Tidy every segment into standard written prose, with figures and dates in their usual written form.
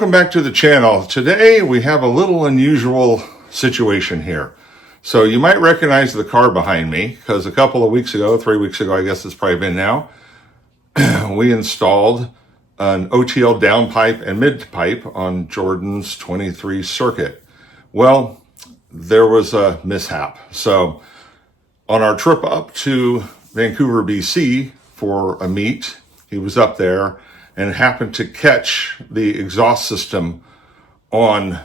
welcome back to the channel. Today we have a little unusual situation here. So you might recognize the car behind me because a couple of weeks ago, 3 weeks ago, I guess it's probably been now, we installed an OTL downpipe and midpipe on Jordan's 23 circuit. Well, there was a mishap. So on our trip up to Vancouver, BC for a meet, he was up there and happened to catch the exhaust system on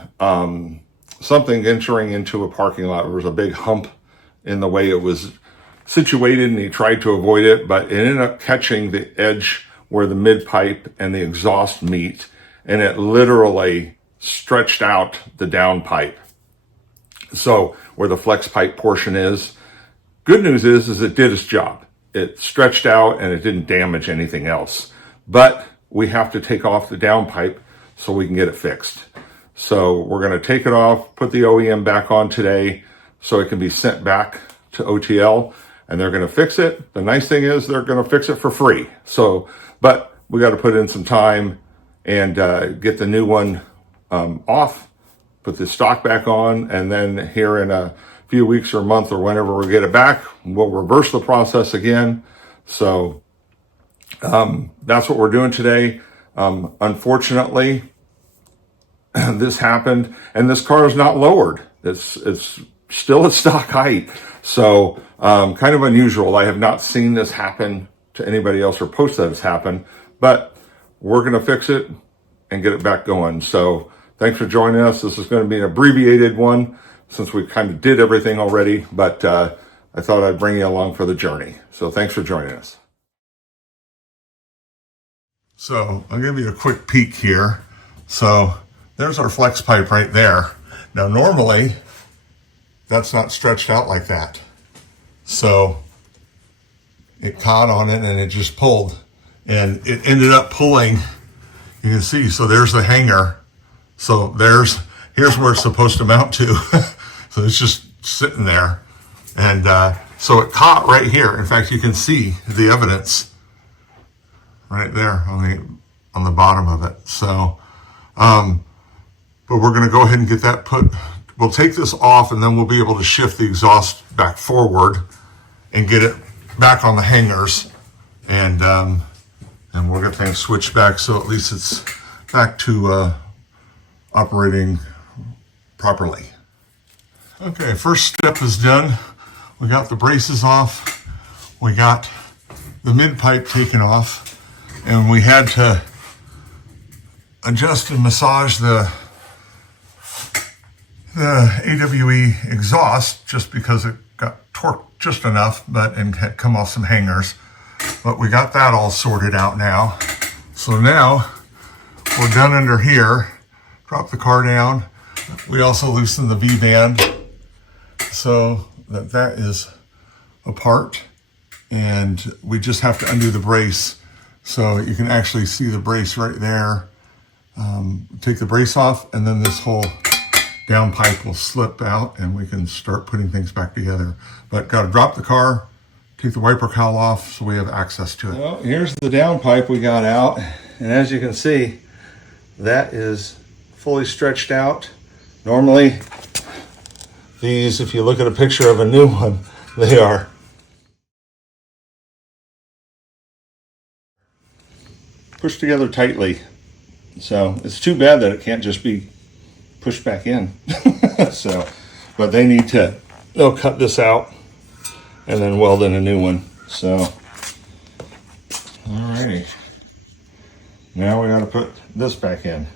something entering into a parking lot. There was a big hump in the way it was situated, and he tried to avoid it, but it ended up catching the edge where the midpipe and the exhaust meet, and it literally stretched out the downpipe. So where the flex pipe portion is, good news is it did its job. It stretched out and it didn't damage anything else. But we have to take off the downpipe so we can get it fixed. So we're going to take it off, put the OEM back on today so it can be sent back to OTL, and they're going to fix it. The nice thing is they're going to fix it for free. So, but we got to put in some time and get the new one off, put the stock back on, and then here in a few weeks or a month or whenever we get it back, we'll reverse the process again. So that's what we're doing today. Unfortunately, this happened, and this car is not lowered. It's still at stock height. So kind of unusual. I have not seen this happen to anybody else or post that it's happened, but we're going to fix it and get it back going. So thanks for joining us. This is going to be an abbreviated one since we kind of did everything already, but I thought I'd bring you along for the journey. So thanks for joining us. So I'll give you a quick peek here. So there's our flex pipe right there. Now normally that's not stretched out like that. So it caught on it and it just pulled, and it ended up pulling, you can see, so there's the hanger. So here's where it's supposed to mount to. So it's just sitting there. And so it caught right here. In fact, you can see the evidence right there on the bottom of it. So, but we're going to go ahead and get that we'll take this off, and then we'll be able to shift the exhaust back forward and get it back on the hangers, and we'll get things switched back so at least it's back to operating properly. Okay, first step is done. We got the braces off, we got the midpipe taken off, and we had to adjust and massage the AWE exhaust just because it got torqued just enough, and had come off some hangers. But we got that all sorted out now. So now we're done under here. Drop the car down. We also loosened the V-band so that is apart, and we just have to undo the brace. So you can actually see the brace right there. Take the brace off, and then this whole downpipe will slip out and we can start putting things back together. But got to drop the car, take the wiper cowl off so we have access to it. Well, here's the downpipe we got out, and as you can see, that is fully stretched out. Normally, these, if you look at a picture of a new one, they are pushed together tightly. So it's too bad that it can't just be pushed back in. So, but they'll cut this out and then weld in a new one. So, alrighty. Now we got to put this back in.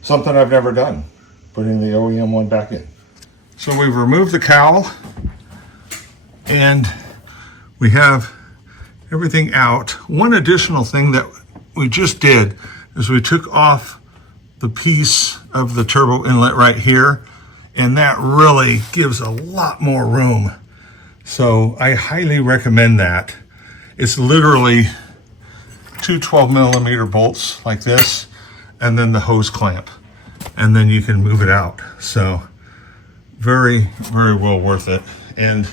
Something I've never done, putting the OEM one back in. So we've removed the cowl and we have everything out. One additional thing that we just did is we took off the piece of the turbo inlet right here, and that really gives a lot more room. So I highly recommend that. It's literally two 12mm bolts like this, and then the hose clamp, and then you can move it out. So very, very well worth it. And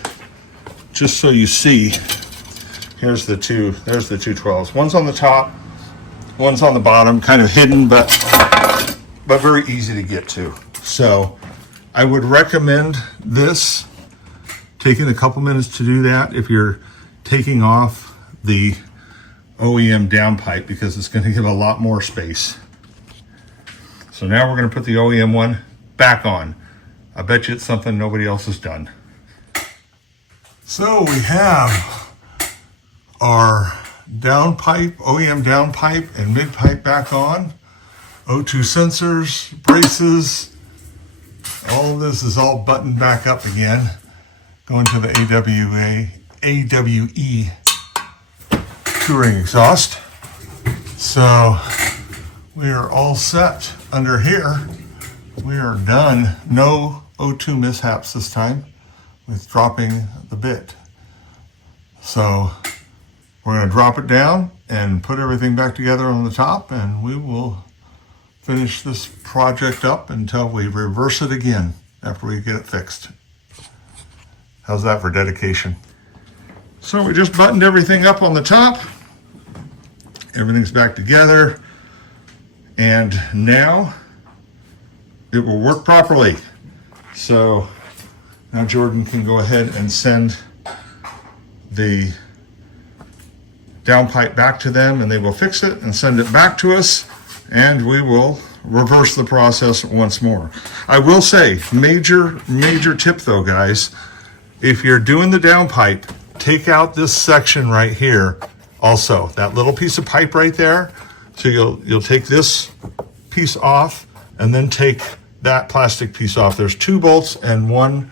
just so you see, there's the two 12s. One's on the top, one's on the bottom, kind of hidden, but but very easy to get to. So I would recommend this, taking a couple minutes to do that if you're taking off the OEM downpipe, because it's going to give a lot more space. So now we're going to put the OEM one back on. I bet you it's something nobody else has done. So we have our downpipe, OEM downpipe and midpipe back on. O2 sensors, braces, all of this is all buttoned back up again. Going to the AWE touring exhaust. So we are all set under here. We are done. No O2 mishaps this time with dropping the bit. So we're going to drop it down and put everything back together on the top, and we will finish this project up until we reverse it again after we get it fixed. How's that for dedication? So we just buttoned everything up on the top. Everything's back together. And now it will work properly. So now Jordan can go ahead and send the downpipe back to them, and they will fix it and send it back to us, and we will reverse the process once more. I will say, major tip though, guys, if you're doing the downpipe, take out this section right here also, that little piece of pipe right there. So you'll take this piece off and then take that plastic piece off. There's 2 bolts and 1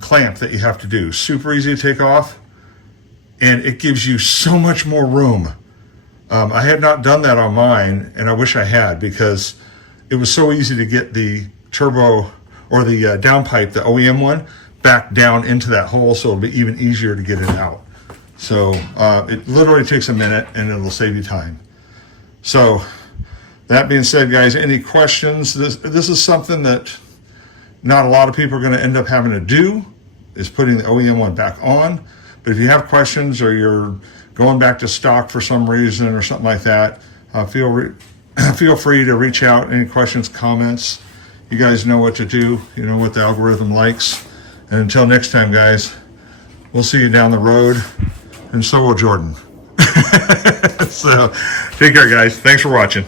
clamp that you have to do. Super easy to take off, and it gives you so much more room. I had not done that on mine, and I wish I had, because it was so easy to get the turbo or the downpipe, the OEM one, back down into that hole, so it'll be even easier to get it out. So it literally takes a minute, and it'll save you time. So that being said, guys, any questions? This is something that not a lot of people are going to end up having to do, is putting the OEM one back on. But if you have questions, or you're going back to stock for some reason or something like that, feel free to reach out. Any questions, comments, you guys know what to do. You know what the algorithm likes. And until next time, guys, we'll see you down the road, and so will Jordan. So take care, guys. Thanks for watching.